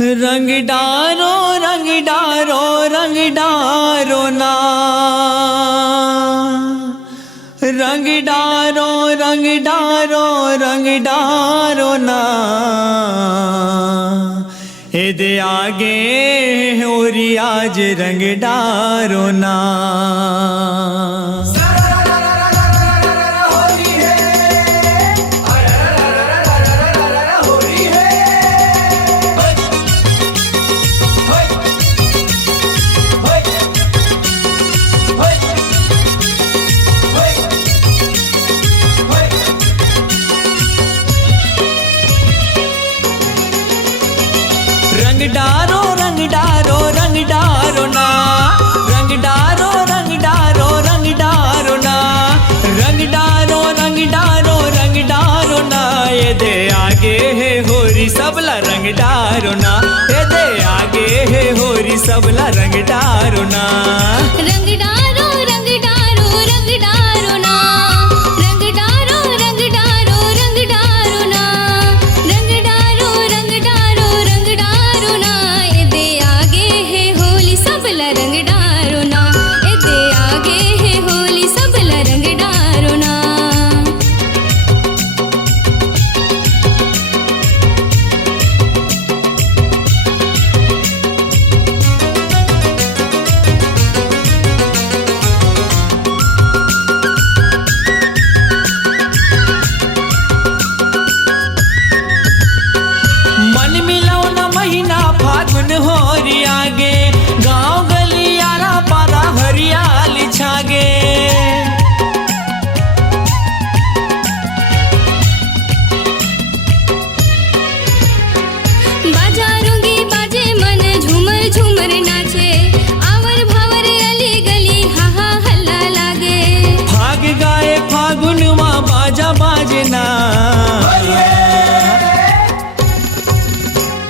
रंग डारो रंग डारो रंग डारो ना, रंग डारो रंग डारो रंग डारो ना, एदे आगे होरी आज रंग डारो ना। रंग डारो रंग डारो रंग डारो ना, रंग डारो रंग डारो रंग डारो ना, रंग डारो रंग डारो रंग डारो ना, ये दे आगे है होरी सबला रंग डारो ना, ये दे आगे है होरी सबला रंग डारो ना। रंग डारो रंग डारो रंग डारो ना, रंग डारो रंग डारो रंग डारो ना, रंग डारो रंग डारो रंग डारो ना, ये दे आगे है होली सबला रंग डारो ना, ये दे आगे है होली सबला रंग डारो ना। फागुन होरी आगे गाँव गलियारा पारा हरियाली छागे, बाजारूंगी बाजे मन झूमर झूमर नाचे, आवर भावर अली गली हा हा हल्ला लागे, फाग गाए फागुन माँ बाजा बाजना,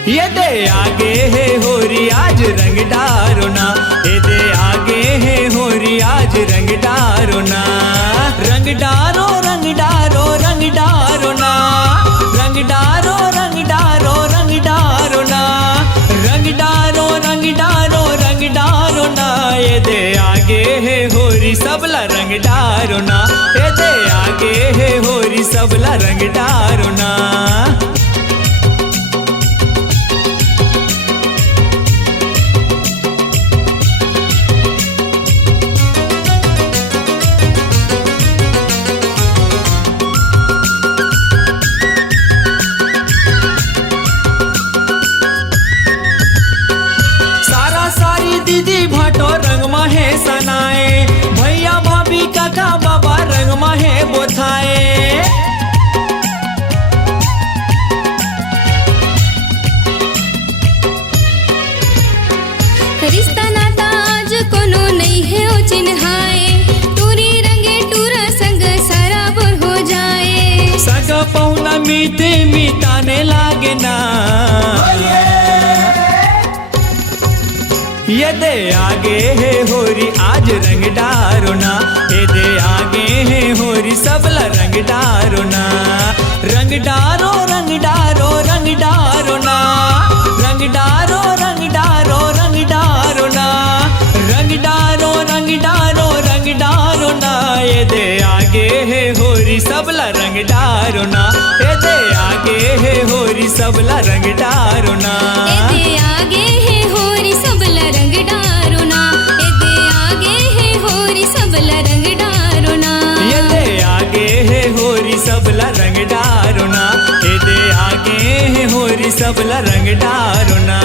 ये दे आगे है होरी आज रंग डारो ना, ये दे आगे है होरी आज रंग डारो ना। रंग डारो रंग डारो रंग डारो ना, रंग डारो रंग डारो रंग डारो ना, रंग डारो रंग डारो रंग डारो ना, ये दे आगे है होरी सबला रंग डारो ना, ये दे आगे है होरी सबला रंग डारो ना। दीदी भाटो रंग माहे सनाए, भैया भाभी काका बाबा रंग माहे बोथाए, रिश्ता नाता आज कोनो नहीं है ओ चिन्हाए, टूरी रंगे टूरा संग सारा बुर हो जाए, सग पौना मीते मीताने लागे ना, ये दे आगे है होरी आज रंग डारो ना, ये दे आगे है होरी सबला रंग डारो ना। रंग डारो रंग डारो रंग डारो ना, रंग डारो रंग डारो रंग डारो ना, रंग डारो रंग डारो रंग डारो ना, ये दे आगे है होरी सबला रंग डारो ना, ये दे आगे है होरी सबला रंग डारो ना, ये दे आगे है होरी सबला रंग डारो ना, ये दे आगे है होरी सबला रंग डारो ना, ये दे आगे है होरी सबला रंग डारो ना, ये दे आगे है होरी सबला रंग डारो ना।